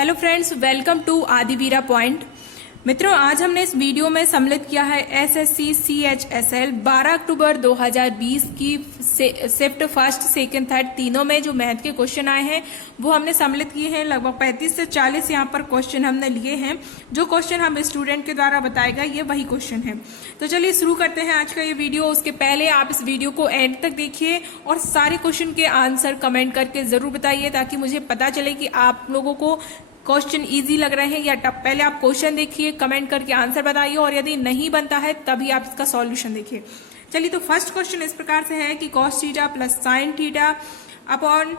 Hello friends, welcome to Adivira point. मित्रों, आज हमने इस वीडियो में सम्मिलित किया है एसएससी CHSL 12 अक्टूबर 2020 की शिफ्ट फर्स्ट सेकंड थर्ड तीनों में जो मैथ के क्वेश्चन आए हैं वो हमने सम्मिलित किए हैं। लगभग 35 से 40 यहाँ पर क्वेश्चन हमने लिए हैं। जो क्वेश्चन हम स्टूडेंट के द्वारा बताएगा ये वही क्वेश्चन है। तो चलिए शुरू करते हैं आज का ये वीडियो। उसके पहले आप इस वीडियो को एंड तक देखिए और सारे क्वेश्चन के आंसर कमेंट करके जरूर बताइए ताकि मुझे पता चले कि आप लोगों को क्वेश्चन इजी लग रहे हैं या टफ। पहले आप क्वेश्चन देखिए, कमेंट करके आंसर बताइए और यदि नहीं बनता है तभी आप इसका सॉल्यूशन देखिए। चलिए, तो फर्स्ट क्वेश्चन इस प्रकार से है कि cos theta plus sine theta upon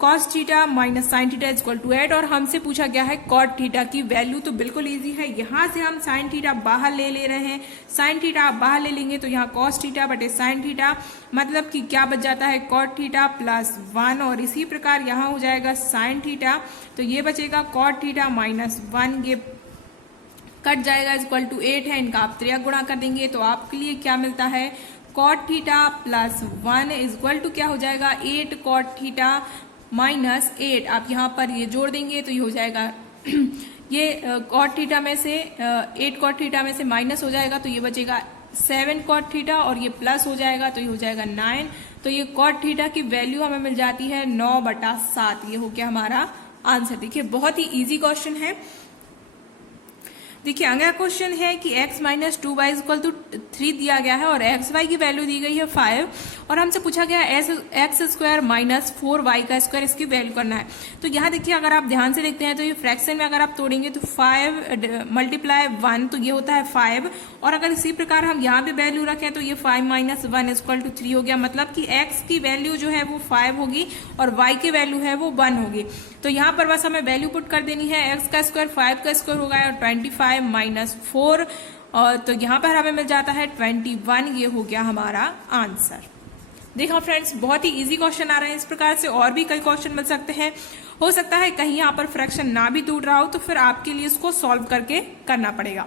cos theta minus sine theta is equal to 8 और हमसे पूछा गया है cot थीटा की वैल्यू। तो बिल्कुल इजी है, यहां से हम साइन थीटा बाहर ले रहे हैं। साइन थीटा आप बाहर ले लेंगे तो यहाँ cos थीटा बटे साइन थीटा मतलब कि क्या बच जाता है cot थीटा प्लस 1 और इसी प्रकार यहाँ हो जाएगा साइन थीटा, तो ये बचेगा cot थीटा माइनस 1, ये कट जाएगा इक्वल टू 8 है। इनका आप त्रिया गुणा कर देंगे तो आपके लिए क्या मिलता है cot theta plus 1 is equal to क्या हो जाएगा 8 cot थीटा माइनस 8। आप यहाँ पर ये जोड़ देंगे तो ये हो जाएगा ये cot थीटा में से 8 cot थीटा में से माइनस हो जाएगा तो ये बचेगा 7 cot थीटा और ये प्लस हो जाएगा तो ये हो जाएगा 9। तो ये cot थीटा की वैल्यू हमें मिल जाती है 9/7। ये हो गया हमारा आंसर। देखिए, बहुत ही इजी क्वेश्चन है। देखिए, अगला क्वेश्चन है कि x minus 2y equal to 3 दिया गया है और xy की वैल्यू दी गई है 5 और हमसे पूछा गया है x स्क्वायर माइनस 4y का स्क्वायर, इसकी वैल्यू करना है। तो यहाँ देखिए, अगर आप ध्यान से देखते हैं तो ये फ्रैक्शन में अगर आप तोड़ेंगे तो 5 मल्टीप्लाई 1 तो ये होता है 5 और अगर इसी प्रकार हम यहाँ पे वैल्यू रखें तो ये 5 माइनस 1 इक्वल टू 3 हो गया। मतलब कि x की वैल्यू जो है वो 5 होगी और y की वैल्यू है वो 1 होगी। तो यहाँ पर बस हमें वैल्यू पुट कर देनी है। x का स्क्वायर 5 का स्क्वायर होगा और 25 माइनस 4 और तो यहाँ पर हमें मिल जाता है 21। ये हो गया हमारा आंसर। देखो फ्रेंड्स, बहुत ही इजी क्वेश्चन आ रहे हैं। इस प्रकार से और भी कई क्वेश्चन मिल सकते हैं। हो सकता है कहीं यहाँ पर फ्रैक्शन ना भी टूट रहा हो तो फिर आपके लिए इसको सॉल्व करके करना पड़ेगा।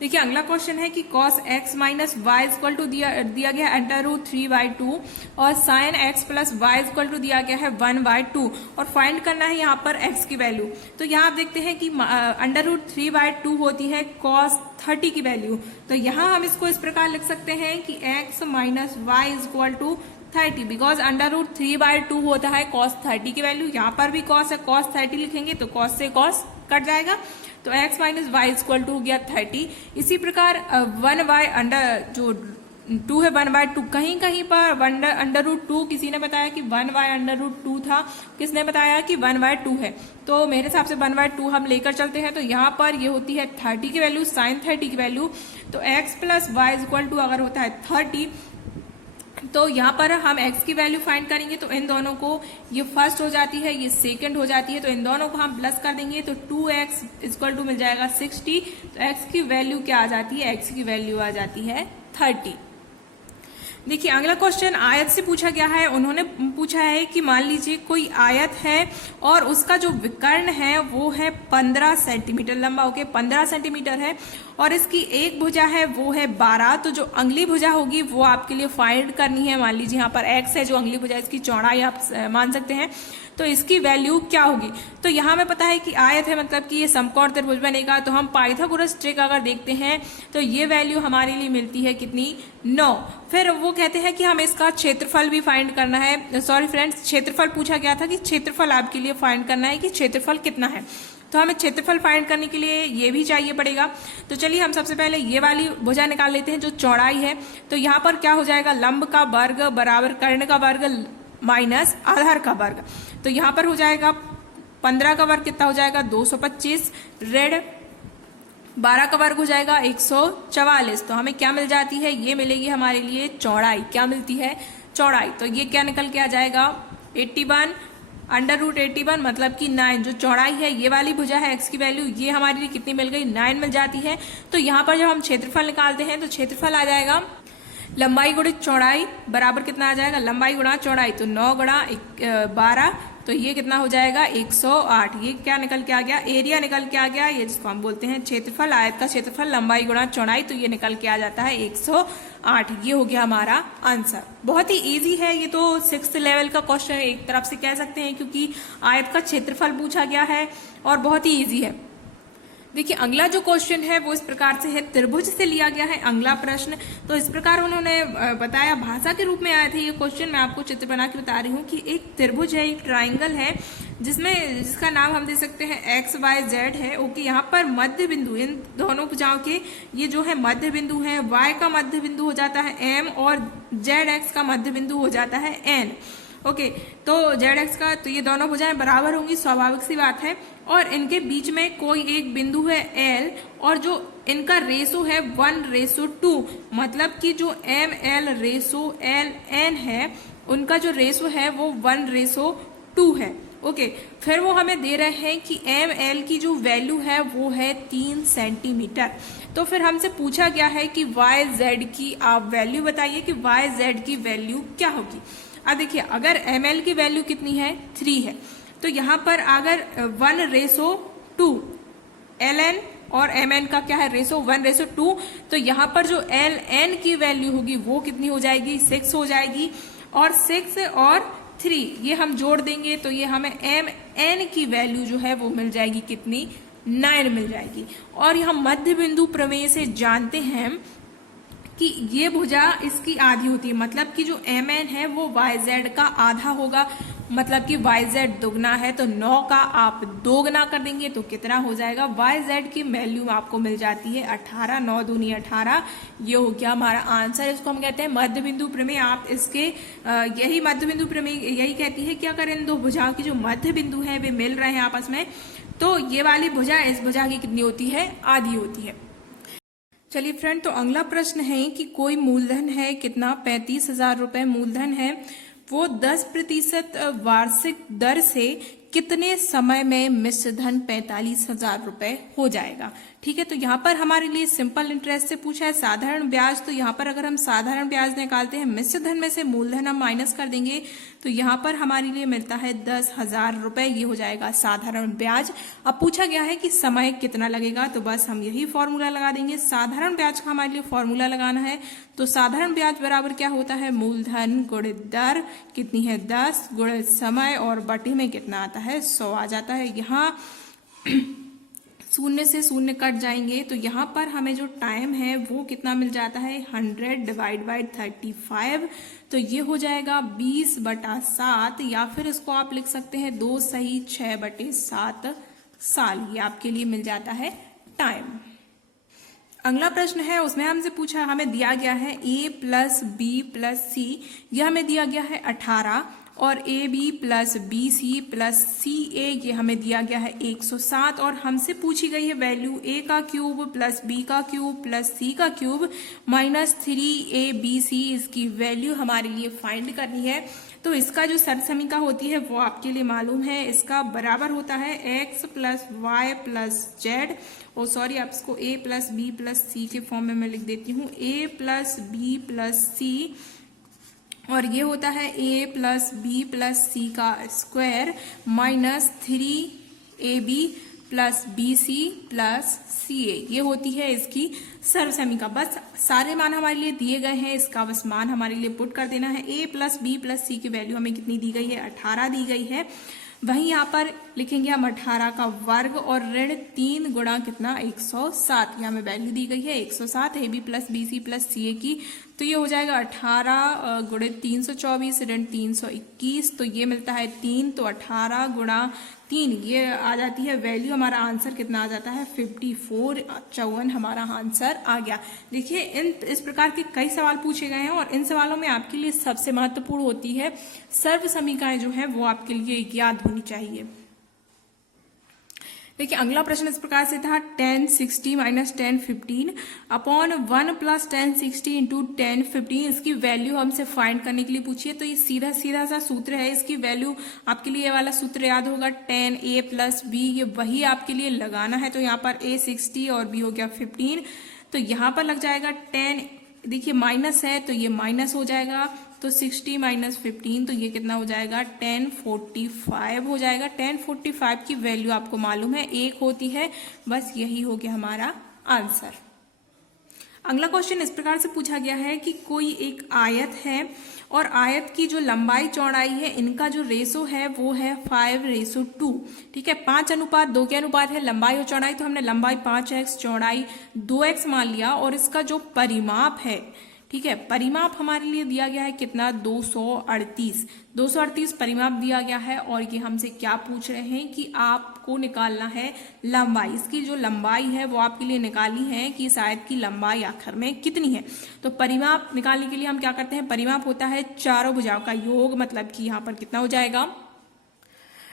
देखिए, अगला क्वेश्चन है कि cos x minus Y equal to दिया गया है √3/2 और sin x plus Y equal to दिया गया है 1/2 और फाइंड करना है यहाँ पर x की वैल्यू। तो यहाँ आप देखते हैं कि √3/2 होती है cos 30 की वैल्यू। तो यहाँ हम इसको इस प्रकार लिख सकते हैं कि x minus Y equal to 30 because √3/2 होता है cos 30 की वैल्यू। यहाँ पर भी cos है, cos 30 लिखेंगे तो cos से cos कट जाएगा तो x minus Y equal to हो गया 30। इसी प्रकार 1y अंडर जो 2 है 1/2, कहीं कहीं पर √2 किसी ने बताया कि 1y √2 था, किसने बताया कि 1/2 है। तो मेरे हिसाब से 1/2 हम लेकर चलते हैं तो यहाँ पर ये होती है 30 की वैल्यू, साइन 30 की वैल्यू। तो x plus Y equal to अगर होता है 30 तो यहाँ पर हम x की वैल्यू फाइंड करेंगे तो इन दोनों को, ये फर्स्ट हो जाती है ये सेकंड हो जाती है, तो इन दोनों को हम प्लस कर देंगे तो 2x इक्वल टू मिल जाएगा 60। तो x की वैल्यू क्या आ जाती है, x की वैल्यू आ जाती है 30। देखिए, अगला क्वेश्चन आयत से पूछा गया है। उन्होंने पूछा है कि मान लीजिए कोई आयत है और उसका जो विकर्ण है वो है 15 सेंटीमीटर लंबा, ओके 15 सेंटीमीटर है और इसकी एक भुजा है वो है 12। तो जो अगली भुजा होगी वो आपके लिए फाइंड करनी है। मान लीजिए यहाँ पर x है, जो अगली भुजा इसकी चौड़ाई आप मान सकते हैं, तो इसकी वैल्यू क्या होगी। तो यहाँ हमें पता है कि आयत है मतलब कि ये समकोण त्रिभुज बनेगा। तो हम पाइथागोरस ट्रिक अगर देखते हैं तो ये वैल्यू हमारे लिए मिलती है कितनी, 9। फिर वो कहते हैं कि हमें इसका क्षेत्रफल भी फाइंड करना है। सॉरी फ्रेंड्स, क्षेत्रफल पूछा गया था कि क्षेत्रफल आपके लिए फाइंड करना है कि क्षेत्रफल कितना है। तो हमें क्षेत्रफल फाइंड करने के लिए ये भी चाहिए पड़ेगा। तो चलिए हम सबसे पहले ये वाली भुजा निकाल लेते हैं जो चौड़ाई है। तो यहाँ पर क्या हो जाएगा, लंब का वर्ग बराबर कर्ण का वर्ग माइनस आधार का वर्ग। तो यहाँ पर हो जाएगा 15 का वर्ग कितना हो जाएगा 225, रेड 12 का वर्ग हो जाएगा 144। तो हमें क्या मिल जाती है, ये मिलेगी हमारे लिए चौड़ाई। क्या मिलती है, चौड़ाई। तो ये क्या निकल के आ जाएगा 81 √81 मतलब कि 9। जो चौड़ाई है ये वाली भुजा है, x की वैल्यू ये हमारे लिए कितनी मिल गई, 9 मिल जाती है। तो यहाँ पर जब हम क्षेत्रफल निकालते हैं तो क्षेत्रफल आ जाएगा लंबाई गुणित चौड़ाई बराबर कितना आ जाएगा, लंबाई गुणा चौड़ाई। तो 9 गुणा 12 तो तो ये कितना हो जाएगा 108। ये क्या निकल के आ गया, एरिया निकल के आ गया, ये जिसको हम बोलते हैं क्षेत्रफल, आयत का क्षेत्रफल लंबाई गुणा चौड़ाई, तो ये निकल के आ जाता है 108। ये हो गया हमारा आंसर। बहुत ही इजी है, ये तो 6th लेवल का क्वेश्चन एक तरफ से कह सकते हैं, क्योंकि आयत का क्षेत्रफल पूछा गया है और बहुत ही इजी है। देखिए अगला जो क्वेश्चन है वो इस प्रकार से है, त्रिभुज से लिया गया है अगला प्रश्न। तो इस प्रकार उन्होंने बताया, भाषा के रूप में आया था ये क्वेश्चन। मैं आपको चित्र बना के बता रही हूँ कि एक त्रिभुज है, एक ट्राइंगल है, जिसका नाम हम दे सकते हैं XYZ है। ओके, यहाँ पर मध्य बिंदु, इन दोनों भुजाओं के ये जो है मध्य बिंदु है, Y का मध्य बिंदु हो जाता है M और ZX का मध्य बिंदु हो जाता है N। ओके, तो ZX का, तो ये दोनों भुजाएं बराबर होंगी, स्वाभाविक सी बात है। और इनके बीच में कोई एक बिंदु है L, और जो इनका रेशो है 1:2, मतलब कि जो ML रेशो LN है, उनका जो रेशो है वो 1:2 है। ओके, फिर वो हमें दे रहे हैं कि ML की जो वैल्यू है वो है 3 सेंटीमीटर। तो फिर हमसे पूछा गया है कि YZ की आप वैल्यू बताइए कि YZ की वैल्यू क्या होगी। अब देखिए, अगर ML की वैल्यू कितनी है 3 है, तो यहाँ पर अगर 1:2 LN और MN का क्या है रेशो 1:2, तो यहाँ पर जो LN की वैल्यू होगी वो कितनी हो जाएगी 6 हो जाएगी। और 6 और 3 ये हम जोड़ देंगे तो ये हमें MN की वैल्यू जो है वो मिल जाएगी कितनी, 9 मिल जाएगी। और हम मध्य बिंदु प्रमेय से जानते हैं कि ये भुजा इसकी आधी होती है, मतलब कि जो MN है वो YZ का आधा होगा, मतलब कि YZ दुगना है, तो 9 का आप 2 गुना कर देंगे तो कितना हो जाएगा, YZ की वैल्यू आपको मिल जाती है 18, 9 दूनी 18। ये हो गया हमारा आंसर। इसको हम कहते हैं मध्य बिंदु प्रमेय। आप इसके यही मध्य बिंदु प्रमेय यही कहती है कि अगर इन दो भुजाओं की जो मध्य बिंदु है वे मिल रहे हैं आपस में, तो ये वाली भुजा इस भुजा की कितनी होती है, आधी होती है। चलिए फ्रेंड, तो अगला प्रश्न है कि कोई मूलधन है, कितना 35,000 रुपए मूलधन है, वो 10% वार्षिक दर से कितने समय में मिश्र धन 45,000 रुपए हो जाएगा। ठीक है, तो यहाँ पर हमारे लिए सिंपल इंटरेस्ट से पूछा है साधारण ब्याज। तो यहाँ पर अगर हम साधारण ब्याज निकालते हैं, मिश्र धन में से मूलधन हम माइनस कर देंगे, तो यहाँ पर हमारे लिए मिलता है 10,000 रुपए। ये हो जाएगा साधारण ब्याज। अब पूछा गया है कि समय कितना लगेगा, तो बस हम यही फॉर्मूला लगा देंगे। साधारण ब्याज का हमारे लिए फॉर्मूला लगाना है, तो साधारण ब्याज बराबर क्या होता है, मूलधन गुणित दर कितनी है 10 गुणित समय, और बटे में कितना आता है 100 आ जाता है। यहाँ शून्य से शून्य कट जाएंगे, तो यहाँ पर हमें जो टाइम है वो कितना मिल जाता है 100 डिवाइड बाई 35, तो ये हो जाएगा 20/7, या फिर इसको आप लिख सकते हैं 2 सही 6/7 साल। ये आपके लिए मिल जाता है टाइम। अगला प्रश्न है, उसमें हमसे पूछा, हमें दिया गया है A + B + C, यह हमें दिया गया है 18, और AB + BC + CA ये हमें दिया गया है 107, और हमसे पूछी गई है वैल्यू A का क्यूब + B का क्यूब + C का क्यूब -3ABC, इसकी वैल्यू हमारे लिए फाइंड करनी है। तो इसका जो सरसमीका होती है वो आपके लिए मालूम है, इसका बराबर होता है x + y + z, और सॉरी आप इसको A + B + C के फॉर्म में मैं लिख देती हूँ, A + B + C, और ये होता है A + B + C का स्क्वायर -3AB + BC + CA, ये होती है इसकी सरसमीका। बस सारे मान हमारे लिए दिए गए हैं, इसका बस मान हमारे लिए पुट कर देना है। A + B + C की वैल्यू हमें कितनी दी गई है, 18 दी गई है। वहीं यहाँ पर लिखेंगे हम 18 का वर्ग और ऋण 3 गुणा कितना 107, यहाँ हमें वैल्यू दी गई है 107 AB + BC + CA की, तो ये हो जाएगा 18 गुणित 324 ऋण 321, तो ये मिलता है 3, तो 18 गुणा 3 ये आ जाती है वैल्यू। हमारा आंसर कितना आ जाता है 54 हमारा आंसर आ गया। देखिए इस प्रकार के कई सवाल पूछे गए हैं, और इन सवालों में आपके लिए सबसे महत्वपूर्ण होती है सर्व समीकरण जो है वो आपके लिए याद होनी चाहिए। देखिए अगला प्रश्न इस प्रकार से था, 1060 - 1015 अपॉन 1 + 1060 × 1015, इसकी वैल्यू हमसे फाइंड करने के लिए पूछी है। तो ये सीधा सीधा सा सूत्र है, इसकी वैल्यू आपके लिए ये वाला सूत्र याद होगा 10A + B, ये वही आपके लिए लगाना है। तो यहाँ पर A 60 और B हो गया 15, तो यहाँ पर लग जाएगा 10, देखिए माइनस है तो ये माइनस हो जाएगा, तो 60 माइनस 15, तो ये कितना हो जाएगा 1045 हो जाएगा। 1045 की वैल्यू आपको मालूम है 1 होती है, बस यही हो गया हमारा आंसर। अगला क्वेश्चन इस प्रकार से पूछा गया है कि कोई एक आयत है और आयत की जो लंबाई चौड़ाई है इनका जो रेशो है वो है 5:2। ठीक है, 5:2 के अनुपात है लंबाई और चौड़ाई, तो हमने लंबाई 5x चौड़ाई 2x मान लिया। और इसका जो परिमाप है, ठीक है, परिमाप हमारे लिए दिया गया है कितना 238 परिमाप दिया गया है। और ये हमसे क्या पूछ रहे हैं कि आपको निकालना है लंबाई। इसकी जो लंबाई है वो आपके लिए निकालनी है कि इस आयत की लंबाई आखिर में कितनी है। तो परिमाप निकालने के लिए हम क्या करते हैं, परिमाप होता है चारों भुजाओं का योग, मतलब कि यहाँ पर कितना हो जाएगा,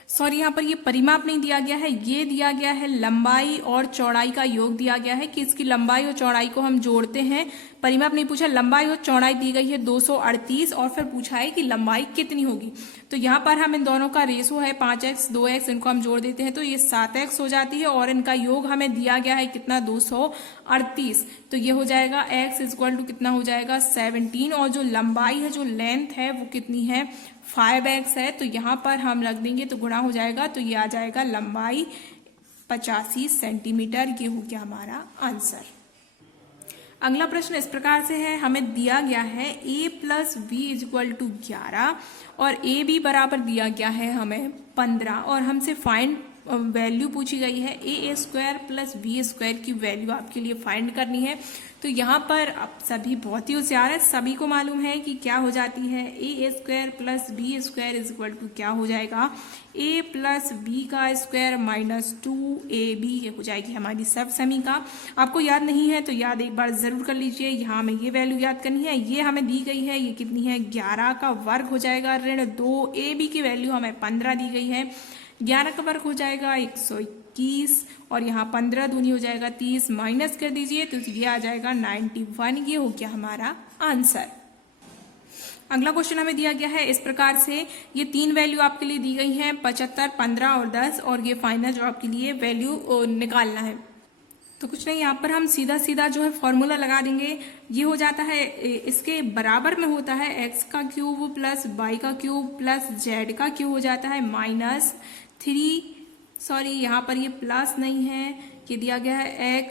सॉरी यहाँ पर ये परिमाप नहीं दिया गया है, ये दिया गया है लंबाई और चौड़ाई का योग दिया गया है कि इसकी लंबाई और चौड़ाई को हम जोड़ते हैं। परिमाप नहीं पूछा, लंबाई और चौड़ाई दी गई है 238 और फिर पूछा है कि लंबाई कितनी होगी। तो यहाँ पर हम इन दोनों का रेशो है 5x 2x, इनको हम जोड़ देते हैं तो ये 7x हो जाती है और इनका योग हमें दिया गया है कितना 238। तो ये हो जाएगा x इक्वल टू कितना हो जाएगा 17 और जो लंबाई है जो लेंथ है वो कितनी है 5x है। तो यहाँ पर हम रख देंगे तो गुणा हो जाएगा, तो ये आ जाएगा लंबाई 85 सेंटीमीटर। ये हो गया हमारा आंसर। अगला प्रश्न इस प्रकार से है, हमें दिया गया है a plus B equal to 11 और ए बी बराबर दिया गया है हमें 15 और हमसे फाइंड वैल्यू पूछी गई है A square plus B square की वैल्यू आपके लिए फाइंड करनी है। तो यहाँ पर आप सभी बहुत ही होशियार है, सभी को मालूम है कि क्या हो जाती है A square plus B square is equal to क्या हो जाएगा a प्लस बी का स्क्वायर माइनस 2ab, ये हो जाएगी हमारी सब समीका। आपको याद नहीं है तो याद एक बार जरूर कर लीजिए। यहाँ हमें ये वैल्यू याद करनी है, ये हमें दी गई है, ये कितनी है 11 का वर्ग हो जाएगा ऋण 2ab की वैल्यू हमें 15 दी गई है, 11 का वर्ग हो जाएगा 121 और यहाँ 15 दूनी हो जाएगा 30, माइनस कर दीजिए तो ये आ जाएगा 91। ये हो गया हमारा आंसर। अगला क्वेश्चन हमें दिया गया है इस प्रकार से, ये 3 वैल्यू आपके लिए दी गई हैं 75, 15 और 10 और ये फाइनल जो आपके लिए वैल्यू निकालना है। तो कुछ नहीं, यहाँ पर हम सीधा सीधा जो है फॉर्मूला लगा देंगे। ये हो जाता है, इसके बराबर में होता है x का क्यूब प्लस y का क्यूब प्लस z का क्यूब हो जाता है माइनस 3, सॉरी यहाँ पर ये प्लस नहीं है, ये दिया गया है x,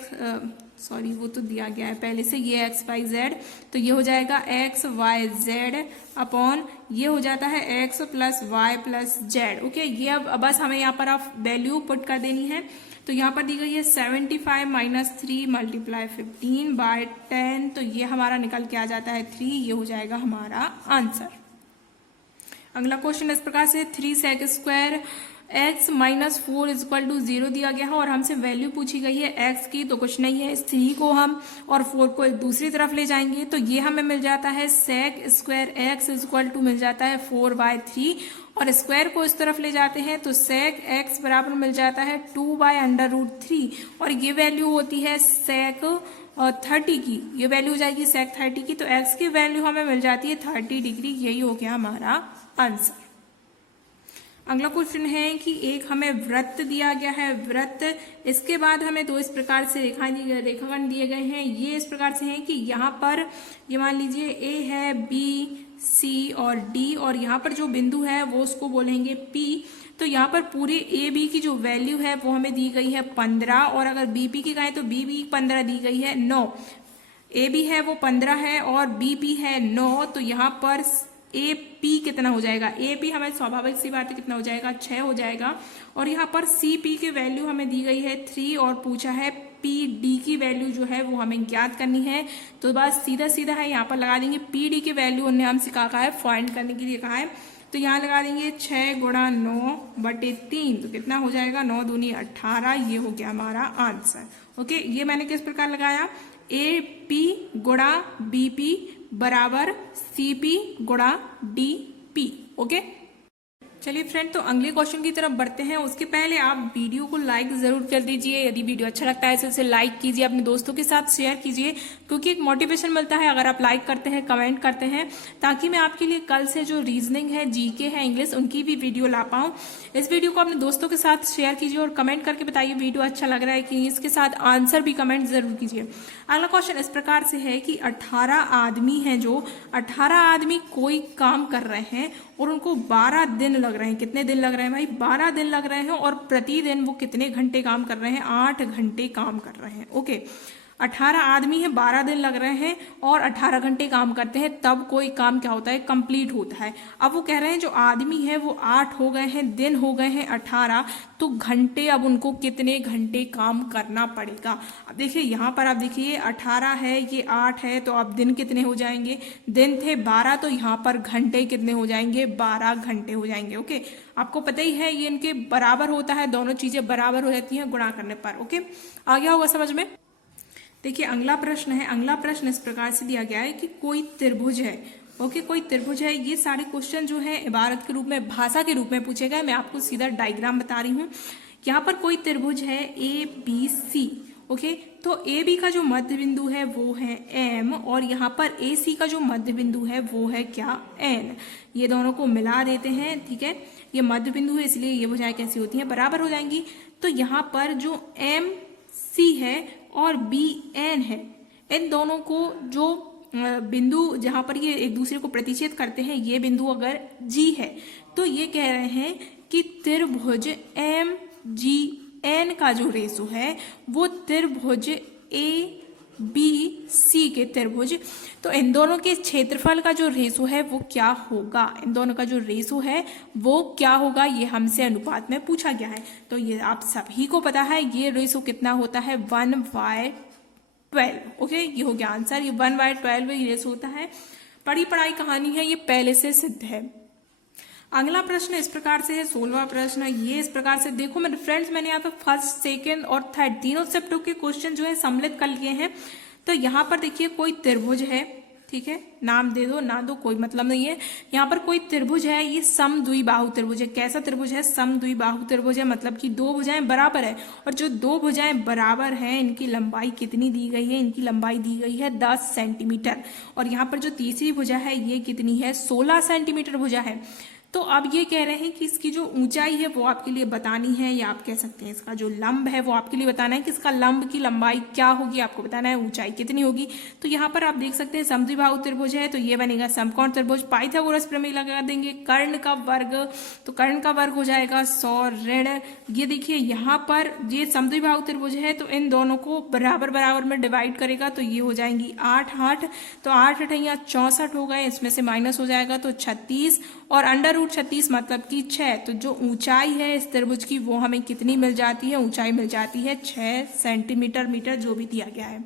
सॉरी वो तो दिया गया है पहले से, ये x y z, तो ये हो जाएगा x y z अपॉन ये हो जाता है x plus y plus z। Okay, ये अब बस हमें यहाँ पर आप वैल्यू पुट कर देनी है। तो यहाँ पर दी गई है 75 माइनस 3 मल्टीप्लाई 15 बाय 10, तो ये हमारा निकल के आ जाता है 3, ये हो जाएगा हमारा आंसर। अगला क्वेश्चन इस प्रकार से 3 sec square x minus 4 equal to 0 दिया गया है और हमसे वैल्यू पूछी गई है x की। तो कुछ नहीं है, इस 3 को हम और 4 को दूसरी तरफ ले जाएंगे तो ये हमें मिल जाता है sec square x equal to मिल जाता है 4/3 और स्क्वायर को इस तरफ ले जाते हैं तो सेक x बराबर मिल जाता है 2/√3 और ये वैल्यू होती है सेक 30 की, ये वैल्यू हो जाएगी सेक 30 की। तो x की वैल्यू हमें मिल जाती है 30 डिग्री। यही हो गया हमारा आंसर। अगला क्वेश्चन है कि एक हमें वृत्त दिया गया है, वृत्त, इसके बाद हमें दो इस प्रकार से रेखाखंड दिए गए हैं। ये इस प्रकार से हैं कि यहाँ पर ये मान लीजिए A है, B, C और D और यहाँ पर जो बिंदु है वो उसको बोलेंगे P। तो यहाँ पर पूरे AB की जो वैल्यू है वो हमें दी गई है 15 और अगर BP की कहें तो BB 15 दी गई है 9। AB है वो 15 है और BP है 9, तो यहाँ पर AP कितना हो जाएगा, AP हमें स्वाभाविक सी बात है कितना हो जाएगा 6 हो जाएगा और यहाँ पर CP की वैल्यू हमें दी गई है 3 और पूछा है PD की वैल्यू जो है वो हमें ज्ञात करनी है। तो बस सीधा सीधा है यहाँ पर लगा देंगे PD की वैल्यू, उन्हें हमसे कहा है फाइंड करने के लिए कहा है। तो यहाँ लगा देंगे 6 गुणा 9/3, तो कितना हो जाएगा 9 दूनी 18, ये हो गया हमारा आंसर। ओके, ये मैंने किस प्रकार लगाया, AP गुणा BP बराबर CP गुणा DP। ओके, चलिए फ्रेंड, तो अगले क्वेश्चन की तरफ बढ़ते हैं। उसके पहले आप वीडियो को लाइक जरूर कर दीजिए। यदि वीडियो अच्छा लगता है तो इसे लाइक कीजिए, अपने दोस्तों के साथ शेयर कीजिए, क्योंकि एक मोटिवेशन मिलता है अगर आप लाइक करते हैं, कमेंट करते हैं, ताकि मैं आपके लिए कल से जो रीजनिंग है, जीके है, इंग्लिश, उनकी भी वीडियो ला पाऊं। इस वीडियो को अपने दोस्तों के साथ शेयर कीजिए और कमेंट करके बताइए वीडियो अच्छा लग रहा है कि इसके साथ आंसर भी कमेंट जरूर कीजिए। अगला क्वेश्चन इस प्रकार से है कि 18 आदमी हैं, जो 18 आदमी कोई काम कर रहे हैं और उनको 12 दिन लग रहे हैं। कितने दिन लग रहे हैं भाई? 12 दिन लग रहे हैं। और प्रतिदिन वो कितने घंटे काम कर रहे हैं? 8 घंटे काम कर रहे हैं। ओके, 18 आदमी है, 12 दिन लग रहे हैं और 18 घंटे काम करते हैं, तब कोई काम क्या होता है? कंप्लीट होता है। अब वो कह रहे हैं जो आदमी है वो 8 हो गए हैं, दिन हो गए हैं 18, तो घंटे अब उनको कितने घंटे काम करना पड़ेगा? अब देखिए यहाँ पर, आप देखिए 18 है, ये 8 है, तो अब दिन कितने हो जाएंगे? दिन थे 12, तो यहाँ पर घंटे कितने हो जाएंगे? 12 घंटे हो जाएंगे। ओके, आपको पता ही है ये इनके बराबर होता है, दोनों चीजें बराबर हो जाती हैं गुणा करने पर। ओके, आ गया होगा समझ में? देखिए अगला प्रश्न है। अगला प्रश्न इस प्रकार से दिया गया है कि कोई त्रिभुज है। ओके, कोई त्रिभुज है। ये सारे क्वेश्चन जो है इबारत के रूप में, भाषा के रूप में पूछे गए। मैं आपको सीधा डायग्राम बता रही हूँ। यहाँ पर कोई त्रिभुज है ABC। ओके, तो AB का जो मध्य बिंदु है वो है M, और यहाँ पर AC का जो मध्य बिंदु है वो है क्या? N। ये दोनों को मिला देते हैं, ठीक है। ये मध्य बिंदु है, इसलिए ये भुजाएं कैसी होती हैं? बराबर हो जाएंगी। तो यहाँ पर जो MC है और BN है, इन दोनों को जो बिंदु जहां पर ये एक दूसरे को प्रतिच्छेद करते हैं, ये बिंदु अगर G है, तो ये कह रहे हैं कि त्रिभुज MGN का जो रेशो है वो त्रिभुज ABC के त्रिभुज, तो इन दोनों के क्षेत्रफल का जो रेशो है वो क्या होगा? इन दोनों का जो रेशो है वो क्या होगा? ये हमसे अनुपात में पूछा गया है। तो ये आप सभी को पता है, ये रेशो कितना होता है? 1/12। ओके, ये हो गया आंसर। ये 1/12 ये रेशो होता है। पढ़ी पढ़ाई कहानी है, ये पहले से सिद्ध है। अगला प्रश्न इस प्रकार से है, 16वां प्रश्न। ये इस प्रकार से, देखो मेरे फ्रेंड्स, मैंने यहाँ पे फर्स्ट, सेकंड और थर्ड तीनों चैप्टर के क्वेश्चन जो है सम्मिलित कर लिए हैं। तो यहाँ पर देखिए कोई त्रिभुज है, ठीक है, नाम दे दो ना दो कोई मतलब नहीं है। यहाँ पर कोई त्रिभुज है, ये समद्विबाहु त्रिभुज है। कैसा त्रिभुज है? समद्विबाहु त्रिभुज है, मतलब कि दो भुजाएं बराबर है, और जो दो भुजाएं बराबर हैं इनकी लंबाई कितनी दी गई है? इनकी लंबाई दी गई है 10 सेंटीमीटर। और यहाँ पर जो तीसरी भुजा है ये कितनी है? 16 सेंटीमीटर भुजा है। तो अब ये कह रहे हैं कि इसकी जो ऊंचाई है वो आपके लिए बतानी है, या आप कह सकते हैं इसका जो लंब है वो आपके लिए बताना है कि इसका लंब की लंबाई क्या होगी, आपको बताना है ऊंचाई कितनी होगी। तो यहाँ पर आप देख सकते हैं समद्विबाहु त्रिभुज है, तो ये बनेगा समकोण त्रिभुज। पाइथागोरस प्रमेय लगा देंगे। कर्ण का वर्ग, तो कर्ण का वर्ग हो जाएगा 100 ऋण। ये देखिए यहाँ पर ये समद्विबाहु त्रिभुज है, तो इन दोनों को बराबर बराबर में डिवाइड करेगा, तो ये हो जाएंगी 8 तो 8 8 64 हो गए, इसमें से माइनस हो जाएगा तो 36, और √36 मतलब कि 6। तो जो ऊंचाई है इस त्रिभुज की वो हमें कितनी मिल जाती है? ऊंचाई मिल जाती है 6 सेंटीमीटर, मीटर जो भी दिया गया है।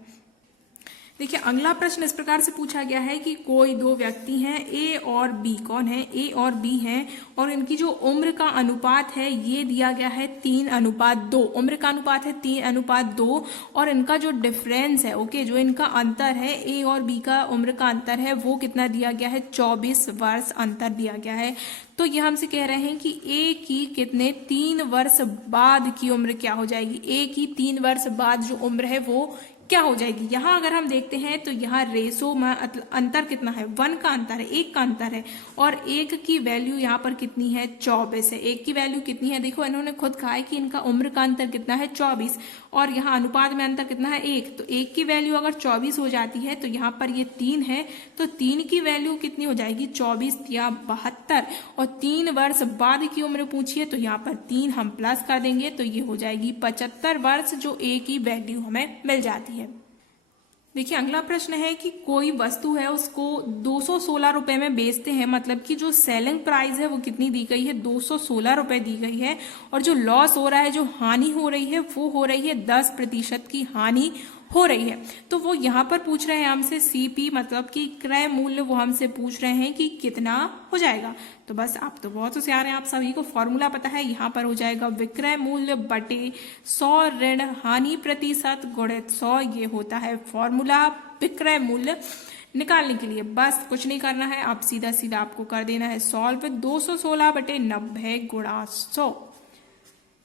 देखिए अगला प्रश्न इस प्रकार से पूछा गया है कि कोई दो व्यक्ति हैं, ए और बी। कौन है? ए और बी हैं, और इनकी जो उम्र का अनुपात है ये दिया गया है 3:2। उम्र का अनुपात है 3:2, और इनका जो डिफरेंस है, ओके, जो इनका अंतर है, ए और बी का उम्र का अंतर है वो कितना दिया गया है? 24 वर्ष अंतर दिया गया है। तो ये हमसे कह रहे हैं कि ए की कितने 3 वर्ष बाद की उम्र क्या हो जाएगी? ए की 3 वर्ष बाद जो उम्र है वो क्या हो जाएगी? यहाँ अगर हम देखते हैं तो यहाँ रेशो में अंतर कितना है? 1 का अंतर है, 1 का अंतर है, और 1 की वैल्यू यहाँ पर कितनी है? 24 है। 1 की वैल्यू कितनी है? देखो इन्होंने खुद कहा है कि इनका उम्र का अंतर कितना है? 24, और यहाँ अनुपात में अंतर कितना है? 1। तो 1 की वैल्यू अगर 24 हो जाती है तो यहाँ पर ये 3 है, तो 3 की वैल्यू कितनी हो जाएगी? 24 या 72, और 3 वर्ष बाद की उम्र पूछिए तो यहाँ पर 3 हम प्लस कर देंगे, तो ये हो जाएगी 75 वर्ष, जो ए की वैल्यू हमें मिल जाती है। देखिए अगला प्रश्न है कि कोई वस्तु है उसको 216 रुपए में बेचते हैं, मतलब कि जो सेलिंग प्राइस है वो कितनी दी गई है? 216 रुपए दी गई है, और जो लॉस हो रहा है, जो हानि हो रही है वो हो रही है 10% की हानि हो रही है। तो वो यहाँ पर पूछ रहे हैं हमसे सीपी, मतलब कि क्रय मूल्य, वो हमसे पूछ रहे हैं कि कितना हो जाएगा। तो बस आप तो बहुत होशियार हैं, आप सभी को फॉर्मूला पता है। यहाँ पर हो जाएगा विक्रय मूल्य बटे 100 ऋण हानि प्रतिशत गुणित 100, ये होता है फॉर्मूला विक्रय मूल्य। निकालने के लिए बस कुछ नहीं करना है, आप सीधा सीधा आपको कर देना है सॉल्व। 216/90 गुणा 100,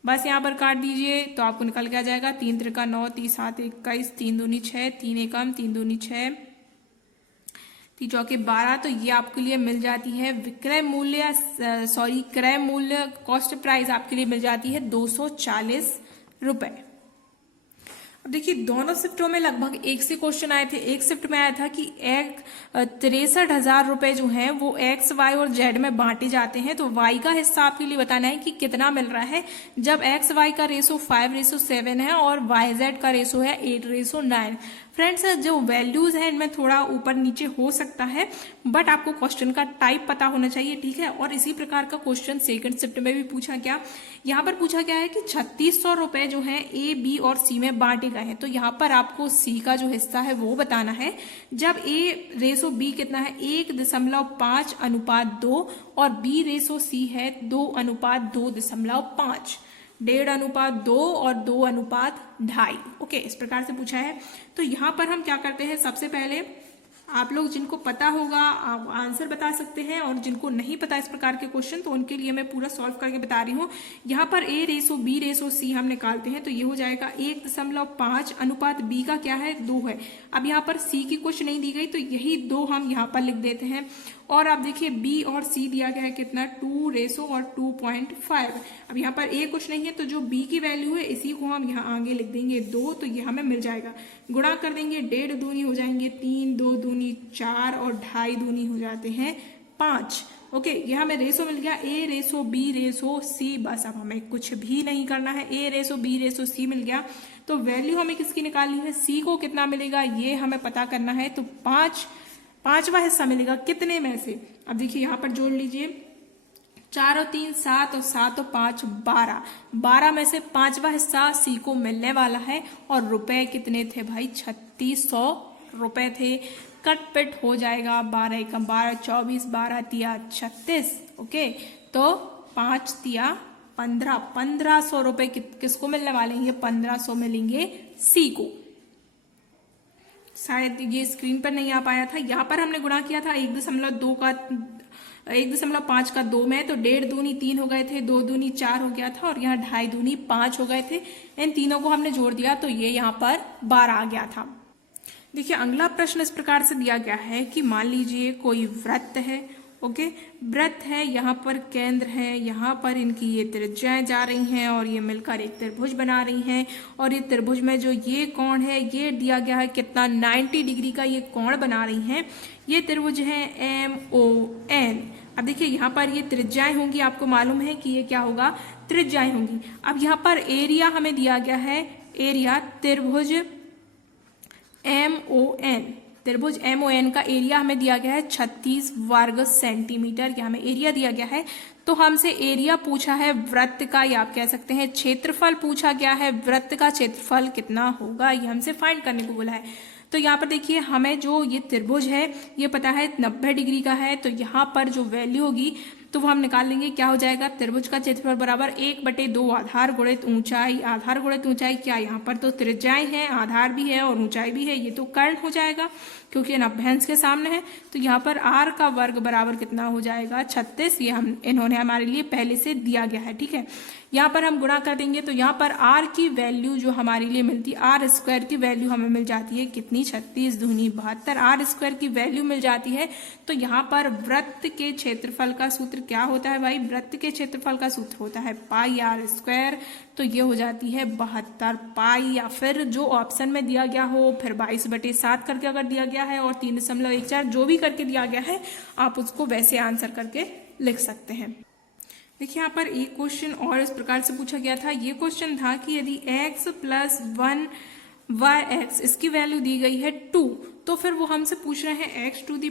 बस यहाँ पर काट दीजिए तो आपको निकल के आ जाएगा 3 त्रिका 9, 3 7 21, 3 दूनी 6, 3 एकम 3 दूनी 6, 3 चौके 12। तो ये आपके लिए मिल जाती है विक्रय मूल्य, क्रय मूल्य, कॉस्ट प्राइस आपके लिए मिल जाती है 240 रुपए। अब देखिए दोनों शिफ्टों में लगभग एक से क्वेश्चन आए थे। एक शिफ्ट में आया था कि 63,000 रुपए जो हैं वो एक्स, वाई और जेड में बांटे जाते हैं। तो वाई का हिस्सा आपके लिए बताना है कि कितना मिल रहा है, जब एक्स वाई का रेशो 5:7 है और वाई जेड का रेशो है 8:9। फ्रेंड्स जो वैल्यूज हैं इनमें थोड़ा ऊपर नीचे हो सकता है, बट आपको क्वेश्चन का टाइप पता होना चाहिए, ठीक है। और इसी प्रकार का क्वेश्चन सेकंड शिफ्ट में भी पूछा गया। यहाँ पर पूछा गया है कि 3600 रुपए जो है ए, बी और सी में बांटे गए हैं। तो यहाँ पर आपको सी का जो हिस्सा है वो बताना है। जब ए रेशो बी कितना है 1.5:2 और बी रेशो सी है 2:2.5, 1.5:2 और 2:2.5। ओके, इस प्रकार से पूछा है। तो यहाँ पर हम क्या करते हैं, सबसे पहले आप लोग जिनको पता होगा आप आंसर बता सकते हैं, और जिनको नहीं पता इस प्रकार के क्वेश्चन तो उनके लिए मैं पूरा सॉल्व करके बता रही हूँ। यहाँ पर ए रेशो बी रेशो सी हम निकालते हैं तो ये हो जाएगा 1.5 अनुपात बी का क्या है 2 है। अब यहाँ पर सी की कुछ नहीं दी गई तो यही 2 हम यहाँ पर लिख देते हैं। और आप देखिए बी और सी दिया गया है कितना 2 रेशो और 2.5। अब यहाँ पर ए कुछ नहीं है तो जो बी की वैल्यू है इसी को हम यहाँ आगे लिख देंगे 2, तो ये हमें मिल जाएगा। गुणा कर देंगे 1.5 दूनी हो जाएंगे 3, 2 दूनी 4 और 2.5 दूनी हो जाते हैं 5। ओके, ये हमें रेशो मिल गया ए रेशो बी रेशो सी। बस अब हमें कुछ भी नहीं करना है, ए रेशो बी रेशो सी मिल गया। तो वैल्यू हमें किसकी निकालनी है, सी को कितना मिलेगा ये हमें पता करना है। तो 5वां हिस्सा मिलेगा कितने में से। अब देखिए यहाँ पर जोड़ लीजिए 4 और 3 7 और 7 और 5 12, 12 में से 5वां हिस्सा सी को मिलने वाला है। और रुपए कितने थे भाई 3600 रुपए थे। कट पिट हो जाएगा 12 एकम 12, 24, 12 तिया 36। ओके, तो 5 तिया 15, 1500 रुपए किसको मिलने वाले हैं, 1500 मिलेंगे सी को। शायद ये स्क्रीन पर नहीं आ पाया था। यहाँ पर हमने गुणा किया था 1.5 का 2 में, तो 1.5 दूनी 3 हो गए थे, 2 दूनी 4 हो गया था और यहाँ 2.5 दूनी 5 हो गए थे। इन तीनों को हमने जोड़ दिया तो ये यहाँ पर 12 आ गया था। देखिए अगला प्रश्न इस प्रकार से दिया गया है कि मान लीजिए कोई वृत्त है। ओके, वृत्त है, यहाँ पर केंद्र है, यहाँ पर इनकी ये त्रिज्याएं जा रही हैं और ये मिलकर एक त्रिभुज बना रही हैं। और ये त्रिभुज में जो ये कोण है ये दिया गया है कितना 90 डिग्री का ये कोण बना रही हैं। ये त्रिभुज है MON। अब देखिए यहाँ पर ये त्रिज्याएं होंगी, आपको मालूम है कि ये क्या होगा त्रिज्याएं होंगी। अब यहाँ पर एरिया हमें दिया गया है, एरिया त्रिभुज MON, त्रिभुज MON का एरिया हमें दिया गया है 36 वर्ग सेंटीमीटर। ये हमें एरिया दिया गया है। तो हमसे एरिया पूछा है वृत्त का, या आप कह सकते हैं क्षेत्रफल पूछा गया है। वृत्त का क्षेत्रफल कितना होगा ये हमसे फाइंड करने को बोला है। तो यहाँ पर देखिए हमें जो ये त्रिभुज है ये पता है 90 डिग्री का है। तो यहाँ पर जो वैल्यू होगी तो वो हम निकाल लेंगे। क्या हो जाएगा, त्रिभुज का क्षेत्रफल बराबर 1/2 आधार गुणित ऊंचाई। आधार गुणित ऊंचाई क्या, यहाँ पर तो त्रिज्याएं हैं, आधार भी है और ऊंचाई भी है, ये तो कर्ण हो जाएगा क्योंकि 90 अंश के सामने है। तो यहाँ पर r का वर्ग बराबर कितना हो जाएगा 36। ये इन्होंने हमारे लिए पहले से दिया गया है, ठीक है। यहाँ पर हम गुणा कर देंगे तो यहाँ पर r की वैल्यू जो हमारे लिए मिलती है, r स्क्वायर की वैल्यू हमें मिल जाती है कितनी 36 दूनी 72, r स्क्वायर की वैल्यू मिल जाती है। तो यहाँ पर वृत्त के क्षेत्रफल का सूत्र क्या होता है भाई, वृत्त के क्षेत्रफल का सूत्र होता है पाई r स्क्वायर। तो ये हो जाती है 72 पाई, या फिर जो ऑप्शन में दिया गया हो, फिर 22/7 करके अगर दिया गया है और 3.14 जो भी करके दिया गया है आप उसको वैसे आंसर करके लिख सकते हैं। देखिए यहाँ पर एक क्वेश्चन और इस प्रकार से पूछा गया था। ये क्वेश्चन था कि यदि x + 1 yx इसकी वैल्यू दी गई है 2, तो फिर वो हमसे पूछ रहे हैं x⁴ + 1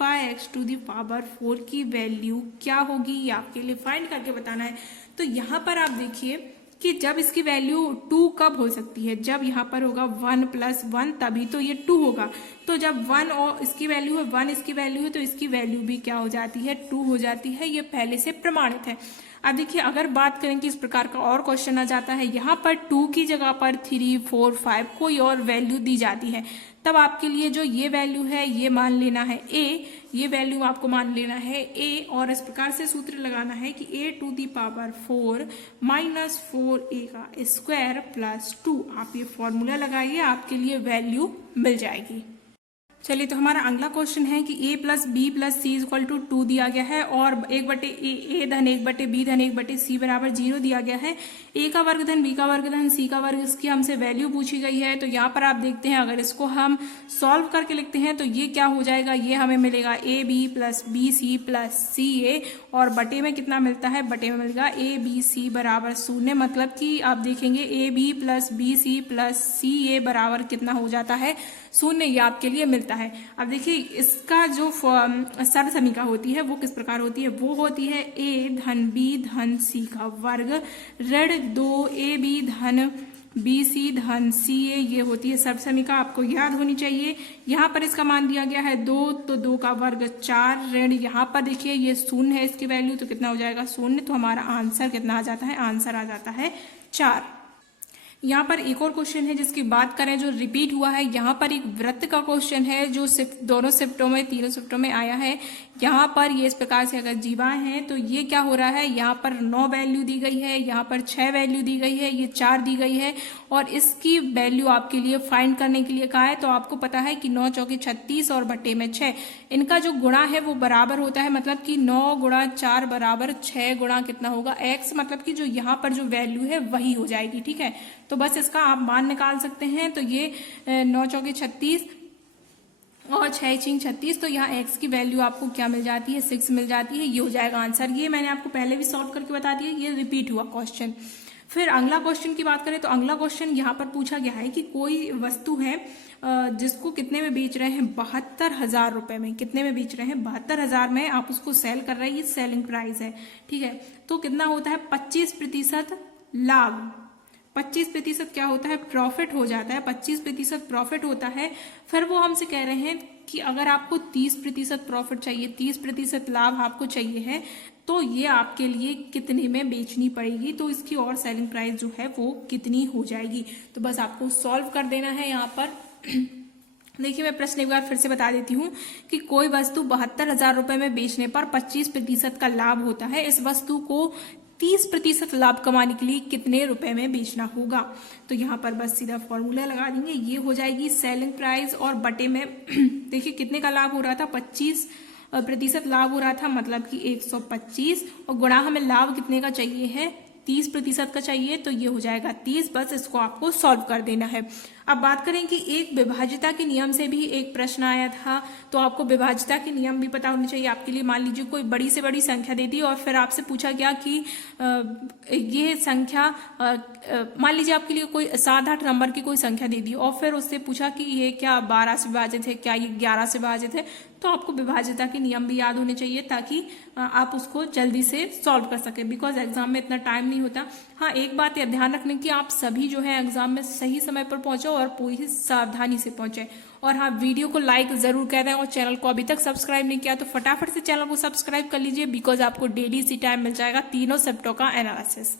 yx⁴ की वैल्यू क्या होगी, ये आपके लिए फाइंड करके बताना है। तो यहाँ पर आप देखिए कि जब इसकी वैल्यू 2 कब हो सकती है, जब यहाँ पर होगा 1 + 1 तभी तो ये 2 होगा। तो जब 1 और इसकी वैल्यू है 1 इसकी वैल्यू है तो इसकी वैल्यू भी क्या हो जाती है 2 हो जाती है। ये पहले से प्रमाणित है। अब देखिए अगर बात करें कि इस प्रकार का और क्वेश्चन आ जाता है, यहाँ पर 2 की जगह पर 3, 4, 5 कोई और वैल्यू दी जाती है, तब आपके लिए जो ये वैल्यू है ये मान लेना है a, ये वैल्यू आपको मान लेना है a, और इस प्रकार से सूत्र लगाना है कि a to the power 4 minus 4a का स्क्वायर प्लस 2। आप ये फॉर्मूला लगाइए, आपके लिए वैल्यू मिल जाएगी। चलिए, तो हमारा अगला क्वेश्चन है कि a plus B plus C equal to 2 दिया गया है और 1/a धन 1/b धन 1/c बराबर 0 दिया गया है। a का वर्ग धन b का वर्ग धन c का वर्ग, इसकी हमसे वैल्यू पूछी गई है। तो यहाँ पर आप देखते हैं, अगर इसको हम सॉल्व करके लिखते हैं तो ये क्या हो जाएगा, ये हमें मिलेगा A B plus B C plus C A, और बटे में कितना मिलता है, बटे में मिलेगा ए बी सी बराबर 0। मतलब कि आप देखेंगे A B plus B C plus C A बराबर कितना हो जाता है, 0। ये आपके लिए मिलता है। अब देखिए इसका जो सर्व समीका होती है वो किस प्रकार होती है, वो होती है a धन b धन c का वर्ग ऋण 2ab धन bc धन ca, ये होती है सर्व समीका, आपको याद होनी चाहिए। यहाँ पर इसका मान दिया गया है 2, तो 2 का वर्ग 4 ऋण, यहाँ पर देखिए ये 0 है इसकी वैल्यू, तो कितना हो जाएगा 0। तो हमारा आंसर कितना आ जाता है, आंसर आ जाता है 4। यहाँ पर एक और क्वेश्चन है जिसकी बात करें जो रिपीट हुआ है। यहाँ पर एक वृत्त का क्वेश्चन है जो दोनों शिफ्टों में, तीनों शिफ्टों में आया है। यहाँ पर ये इस प्रकार से अगर जीवाएं हैं तो ये क्या हो रहा है, यहाँ पर 9 वैल्यू दी गई है, यहाँ पर 6 वैल्यू दी गई है, ये 4 दी गई है, और इसकी वैल्यू आपके लिए फाइंड करने के लिए कहा है। तो आपको पता है कि 9 चौके 36 और बटे में 6, इनका जो गुणा है वो बराबर होता है। मतलब कि 9 गुणा 4 बराबर 6 गुणा कितना होगा x, मतलब कि जो यहाँ पर जो वैल्यू है वही हो जाएगी। ठीक है, तो बस इसका आप मान निकाल सकते हैं। तो ये 9 चौके 36 और 6 छिंग 36, तो यहाँ x की वैल्यू आपको क्या मिल जाती है, 6 मिल जाती है। ये हो जाएगा आंसर। ये मैंने आपको पहले भी सॉल्व करके बता दिया, ये रिपीट हुआ क्वेश्चन। फिर अगला क्वेश्चन की बात करें तो अगला क्वेश्चन यहाँ पर पूछा गया है कि कोई वस्तु है जिसको कितने में बेच रहे हैं, 72,000 रुपए में। कितने में बेच रहे हैं, 72,000 में आप उसको सेल कर रहे हैं, ये सेलिंग प्राइस है। ठीक है, तो कितना होता है, 25% लाभ, 25% क्या होता है, प्रॉफिट हो जाता है, 25% प्रॉफिट होता है। फिर वो हमसे कह रहे हैं कि अगर आपको 30% प्रॉफिट चाहिए, 30% लाभ आपको चाहिए है, तो ये आपके लिए कितने में बेचनी पड़ेगी, तो इसकी और सेलिंग प्राइस जो है वो कितनी हो जाएगी। तो बस आपको सॉल्व कर देना है यहाँ पर। देखिए मैं प्रश्न एक बार फिर से बता देती हूँ कि कोई वस्तु 72,000 रुपए में बेचने पर 25% का लाभ होता है। इस वस्तु को 30% लाभ कमाने के लिए कितने रुपए में बेचना होगा। तो यहाँ पर बस सीधा फॉर्मूला लगा देंगे, ये हो जाएगी सेलिंग प्राइस, और बटे में देखिए कितने का लाभ हो रहा था, 25% लाभ हो रहा था, मतलब कि 125, और गुणा हमें लाभ कितने का चाहिए है, 30% का चाहिए, तो ये हो जाएगा 30। बस इसको आपको सॉल्व कर देना है। अब बात करें कि एक विभाज्यता के नियम से भी एक प्रश्न आया था, तो आपको विभाज्यता के नियम भी पता होने चाहिए आपके लिए। मान लीजिए कोई बड़ी से बड़ी संख्या दे दी और फिर आपसे पूछा गया कि ये संख्या, मान लीजिए आपके लिए कोई 7-8 नंबर की कोई संख्या दे दी और फिर उससे पूछा कि ये क्या 12 से विभाजित है, क्या ये 11 से विभाजित है। तो आपको विभाज्यता के नियम भी याद होने चाहिए ताकि आप उसको जल्दी से सॉल्व कर सके, बिकॉज एग्जाम में इतना टाइम नहीं होता। हाँ, एक बात ध्यान रखने की, आप सभी जो है एग्जाम में सही समय पर पहुंचो और पूरी सावधानी से पहुंचे। और हाँ, वीडियो को लाइक जरूर कर दें, और चैनल को अभी तक सब्सक्राइब नहीं किया तो फटाफट से चैनल को सब्सक्राइब कर लीजिए, बिकॉज आपको डेली इसी टाइम मिल जाएगा तीनों सब्जेक्टों का एनालिसिस।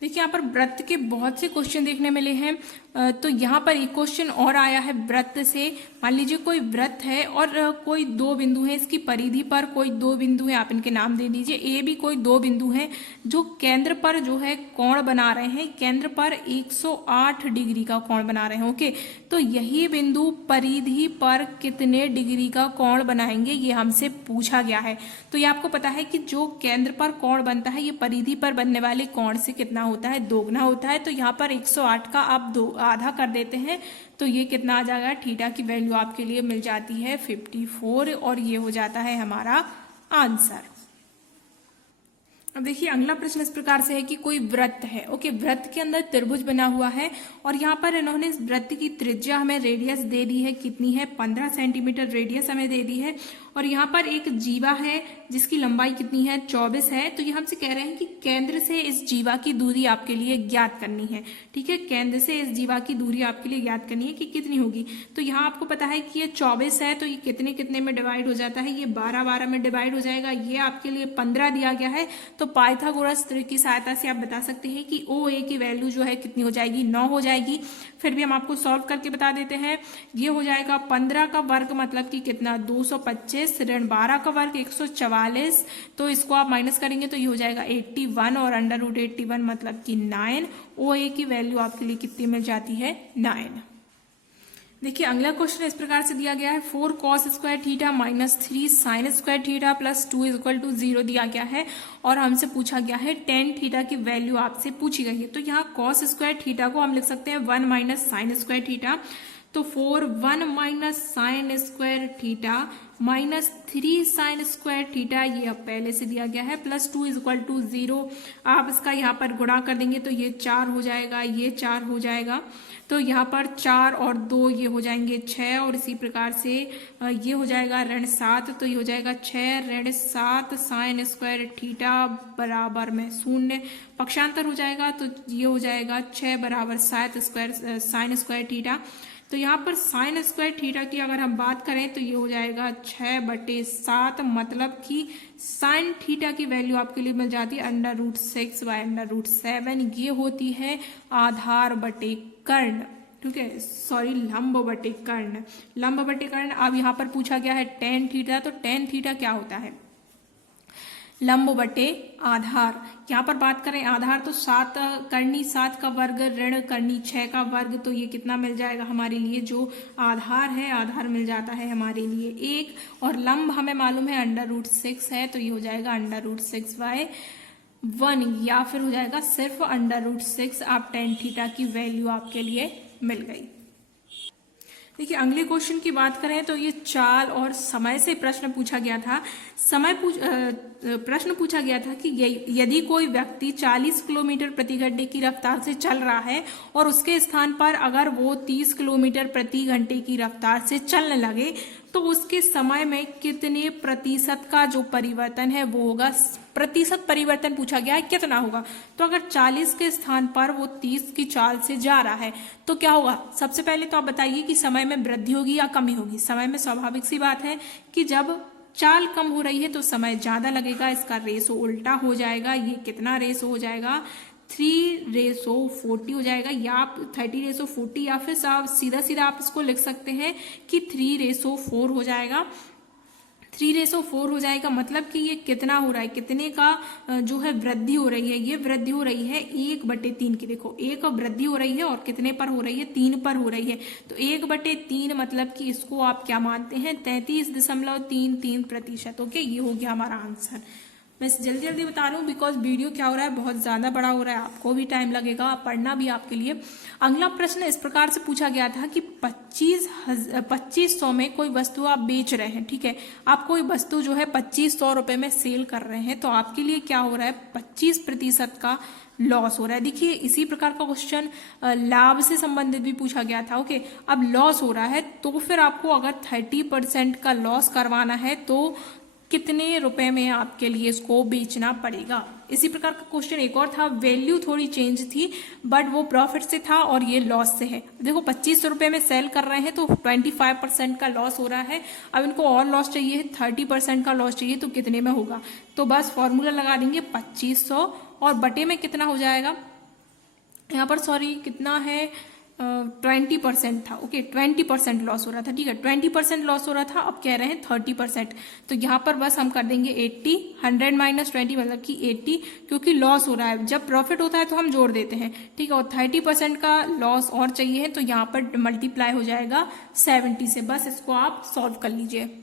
देखिए यहाँ पर वृत्त के बहुत से क्वेश्चन देखने मिले हैं। तो यहाँ पर एक क्वेश्चन और आया है वृत्त से। मान लीजिए कोई वृत्त है और कोई 2 बिंदु है, इसकी परिधि पर कोई 2 बिंदु है, आप इनके नाम दे दीजिए। ए भी कोई 2 बिंदु हैं जो केंद्र पर जो है कोण बना रहे हैं, केंद्र पर 108 डिग्री का कोण बना रहे हैं। ओके, तो यही बिंदु परिधि पर कितने डिग्री का कोण बनाएंगे, ये हमसे पूछा गया है। तो ये आपको पता है कि जो केंद्र पर कोण बनता है ये परिधि पर बनने वाले कोण से कितना होता है, दोगुना होता है। तो यहाँ पर 108 का आप आधा कर देते हैं तो ये कितना आ जाएगा, थीटा की वैल्यू आपके लिए मिल जाती है 54, और ये हो जाता है हमारा आंसर। अब देखिए अगला प्रश्न इस प्रकार से है कि कोई वृत्त है। ओके, वृत्त के अंदर त्रिभुज बना हुआ है और यहाँ पर इन्होंने इस वृत्त की त्रिज्या हमें रेडियस दे दी है, कितनी है, 15 सेंटीमीटर रेडियस हमें दे दी है। और यहाँ पर एक जीवा है जिसकी लंबाई कितनी है 24 है। तो ये हमसे कह रहे हैं कि केंद्र से इस जीवा की दूरी आपके लिए ज्ञात करनी है। ठीक है, केंद्र से इस जीवा की दूरी आपके लिए ज्ञात करनी है कि कितनी होगी। तो यहाँ आपको पता है कि ये 24 है, तो ये कितने कितने में डिवाइड हो जाता है, ये 12 में डिवाइड हो जाएगा। ये आपके लिए 15 दिया गया है। तो पाइथागोरस त्रिक की सहायता से आप बता सकते हैं कि OA की वैल्यू जो है कितनी हो जाएगी, 9 हो जाएगी। फिर भी हम आपको सॉल्व करके बता देते हैं। ये हो जाएगा 15 का वर्ग मतलब कि कितना 225 ऋण 12 का वर्ग 144। तो इसको आप माइनस करेंगे तो ये हो जाएगा 81 और √81 मतलब कि 9। OA की वैल्यू आपके लिए कितनी मिल जाती है 9। देखिए अगला क्वेश्चन इस प्रकार से दिया गया है 4 cos square theta minus 3 sine square theta plus 2 = 0 दिया गया है और हमसे पूछा गया है tan थीटा की वैल्यू आपसे पूछी गई है। तो यहाँ cos स्क्वायर थीटा को हम लिख सकते हैं 1 माइनस साइन स्क्वायर थीटा। तो 4 1 minus sine square theta minus 3 sine square theta, ये अब पहले से दिया गया है, प्लस 2 = 0। आप इसका यहाँ पर गुणा कर देंगे तो ये 4 हो जाएगा, ये 4 हो जाएगा। तो यहाँ पर 4 और 2 ये हो जाएंगे 6 और इसी प्रकार से ये हो जाएगा ऋण 7। तो ये हो जाएगा 6 ऋण 7 साइन स्क्वायर थीटा बराबर में 0, पक्षांतर हो जाएगा। तो ये हो जाएगा 6 बराबर 7 स्क्वायर साइन स्क्वायर थीटा। तो यहाँ पर साइन स्क्वायर थीटा की अगर हम बात करें तो ये हो जाएगा 6/7 मतलब कि साइन थीटा की वैल्यू आपके लिए मिल जाती है √6 बाय √7। ये होती है आधार बटे कर्ण, ठीक है, सॉरी लंब बटे कर्ण, लंब बटे कर्ण। अब यहाँ पर पूछा गया है tan थीटा। तो tan थीटा क्या होता है, लंब बटे आधार। यहाँ पर बात करें आधार तो 7 करनी 7 का वर्ग ऋण करनी 6 का वर्ग। तो ये कितना मिल जाएगा हमारे लिए, जो आधार है आधार मिल जाता है हमारे लिए 1 और लंब हमें मालूम है √6 है। तो ये हो जाएगा √6/1 या फिर हो जाएगा सिर्फ √6। आप tan थीटा की वैल्यू आपके लिए मिल गई। देखिए अगले क्वेश्चन की बात करें तो ये चाल और समय से प्रश्न पूछा गया था। प्रश्न पूछा गया था कि यदि कोई व्यक्ति 40 किलोमीटर प्रति घंटे की रफ्तार से चल रहा है और उसके स्थान पर अगर वो 30 किलोमीटर प्रति घंटे की रफ्तार से चलने लगे तो उसके समय में कितने प्रतिशत का जो परिवर्तन है वो होगा। प्रतिशत परिवर्तन पूछा गया है कितना होगा। तो अगर 40 के स्थान पर वो 30 की चाल से जा रहा है तो क्या होगा। सबसे पहले तो आप बताइए कि समय में वृद्धि होगी या कमी होगी। समय में स्वाभाविक सी बात है कि जब चाल कम हो रही है तो समय ज्यादा लगेगा, इसका रेशो उल्टा हो जाएगा। ये कितना रेशो हो जाएगा 3:40 हो जाएगा, या आप 30:40 या फिर सीधा सीधा आप इसको लिख सकते हैं कि 3:4 हो जाएगा। 3:4 हो जाएगा मतलब कि ये कितना हो रहा है, कितने का जो है वृद्धि हो रही है। ये वृद्धि हो रही है 1/3 की। देखो 1 वृद्धि हो रही है और कितने पर हो रही है 3 पर हो रही है। तो 1/3 मतलब कि इसको आप क्या मानते हैं 33.33%। ओके, ये हो गया हमारा आंसर। मैं जल्दी जल्दी बता रहा हूँ बिकॉज वीडियो क्या हो रहा है बहुत ज्यादा बड़ा हो रहा है, आपको भी टाइम लगेगा, पढ़ना भी आपके लिए। अगला प्रश्न इस प्रकार से पूछा गया था कि 2500 में कोई वस्तु आप बेच रहे हैं। ठीक है, आप कोई वस्तु जो है 2500 रुपए में सेल कर रहे हैं तो आपके लिए क्या हो रहा है 25% का लॉस हो रहा है। देखिए इसी प्रकार का क्वेश्चन लाभ से संबंधित भी पूछा गया था। ओके, अब लॉस हो रहा है तो फिर आपको अगर 30% का लॉस करवाना है तो कितने रुपए में आपके लिए इसको बेचना पड़ेगा। इसी प्रकार का क्वेश्चन एक और था, वैल्यू थोड़ी चेंज थी बट वो प्रॉफिट से था और ये लॉस से है। देखो 2500 रुपए में सेल कर रहे हैं तो 25% का लॉस हो रहा है। अब इनको और लॉस चाहिए 30% का लॉस चाहिए तो कितने में होगा। तो बस फॉर्मूला लगा देंगे 2500 और बटे में कितना हो जाएगा, यहाँ पर सॉरी कितना है 20% था। ओके, 20% लॉस हो रहा था। ठीक है, 20% लॉस हो रहा था, अब कह रहे हैं 30%। तो यहाँ पर बस हम कर देंगे 80, 100 - 20 मतलब कि 80, क्योंकि लॉस हो रहा है। जब प्रॉफिट होता है तो हम जोड़ देते हैं। ठीक है, और 30% का लॉस और चाहिए है तो यहाँ पर मल्टीप्लाई हो जाएगा 70 से। बस इसको आप सॉल्व कर लीजिए।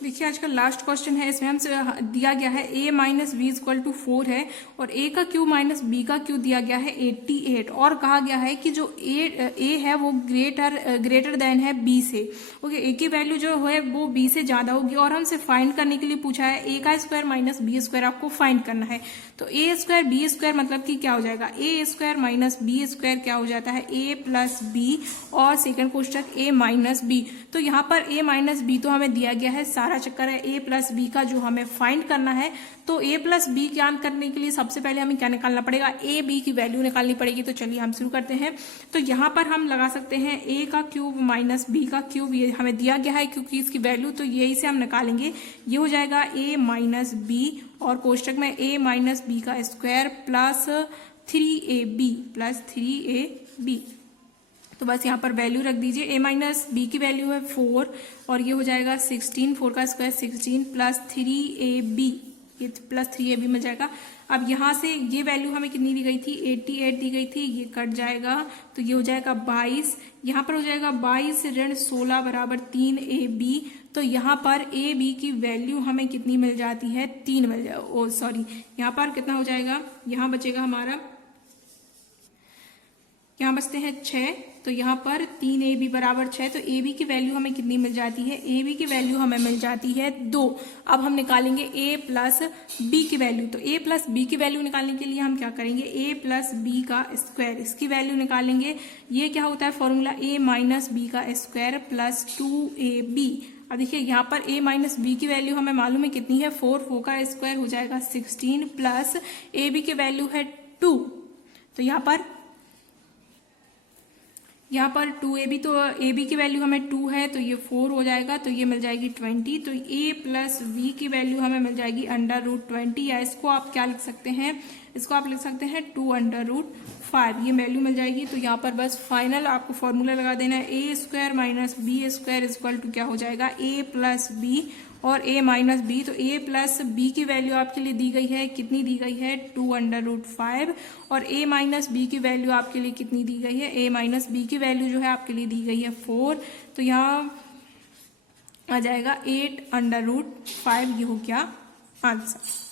देखिए आज का लास्ट क्वेश्चन है, इसमें हमसे दिया गया है a - b = 4 है और a का क्यू माइनस b का क्यू दिया गया है 88 और कहा गया है कि जो a है वो ग्रेटर देन है b से। ओके, a की वैल्यू जो है वो b से ज्यादा होगी और हमसे फाइंड करने के लिए पूछा है a का स्क्वायर माइनस b स्क्वायर आपको फाइंड करना है। तो a स्क्वायर b स्क्वायर मतलब कि क्या हो जाएगा a square minus b square क्या हो जाता है a प्लस b और सेकंड कोष्टक a माइनस b। तो यहाँ पर a माइनस b तो हमें दिया गया है हमारा चक्कर है ए प्लस बी का जो हमें फाइंड करना है। तो ए प्लस बी ज्ञान करने के लिए सबसे पहले हमें क्या निकालना पड़ेगा, ए बी की वैल्यू निकालनी पड़ेगी। तो चलिए हम शुरू करते हैं। तो यहाँ पर हम लगा सकते हैं ए का क्यूब माइनस बी का क्यूब, ये हमें दिया गया है क्योंकि इसकी वैल्यू, तो यही से हम निकालेंगे। ये हो जाएगा ए माइनस बी और कोष्टक में ए माइनस बी का स्क्वायर प्लस 3ab। तो बस यहाँ पर वैल्यू रख दीजिए। ए माइनस बी की वैल्यू है 4 और ये हो जाएगा 16, 4 का स्क्वायर 16 प्लस 3ab, ये प्लस 3ab मिल जाएगा। अब यहाँ से ये वैल्यू हमें कितनी दी गई थी, 88 दी गई थी, ये कट जाएगा तो ये हो जाएगा 22। यहाँ पर हो जाएगा 22 ऋण 16 बराबर 3ab। तो यहाँ पर ए बी की वैल्यू हमें कितनी मिल जाती है, 3 मिल जाए, ओ सॉरी, यहाँ पर कितना हो जाएगा, यहाँ बचेगा हमारा, यहाँ बचते हैं 6, तो यहाँ पर 3ab बराबर 6। तो ए बी की वैल्यू हमें कितनी मिल जाती है, ए बी की वैल्यू हमें मिल जाती है 2। अब हम निकालेंगे ए प्लस बी की वैल्यू। तो ए प्लस बी की वैल्यू निकालने के लिए हम क्या करेंगे, ए प्लस बी का स्क्वायर, इसकी वैल्यू निकालेंगे। ये क्या होता है फॉर्मूला, ए माइनस बी का स्क्वायर प्लस 2ab। अब देखिए यहाँ पर a माइनस बी की वैल्यू हमें मालूम है कितनी है, 4 का स्क्वायर हो जाएगा 16 प्लस ए बी की वैल्यू है 2। तो यहाँ पर 2ab, तो ए बी की वैल्यू हमें 2 है तो ये 4 हो जाएगा, तो ये मिल जाएगी 20। तो a प्लस बी की वैल्यू हमें मिल जाएगी √20, या इसको आप क्या लिख सकते हैं, इसको आप लिख सकते हैं 2√5, ये वैल्यू मिल जाएगी। तो यहाँ पर बस फाइनल आपको फॉर्मूला लगा देना है, A square minus B square equal to क्या हो जाएगा, ए प्लस बी और a माइनस बी। तो a प्लस बी की वैल्यू आपके लिए दी गई है, कितनी दी गई है, 2√5, और a माइनस बी की वैल्यू आपके लिए कितनी दी गई है, a माइनस बी की वैल्यू जो है आपके लिए दी गई है 4। तो यहाँ आ जाएगा 8√5, ये हो गया आंसर।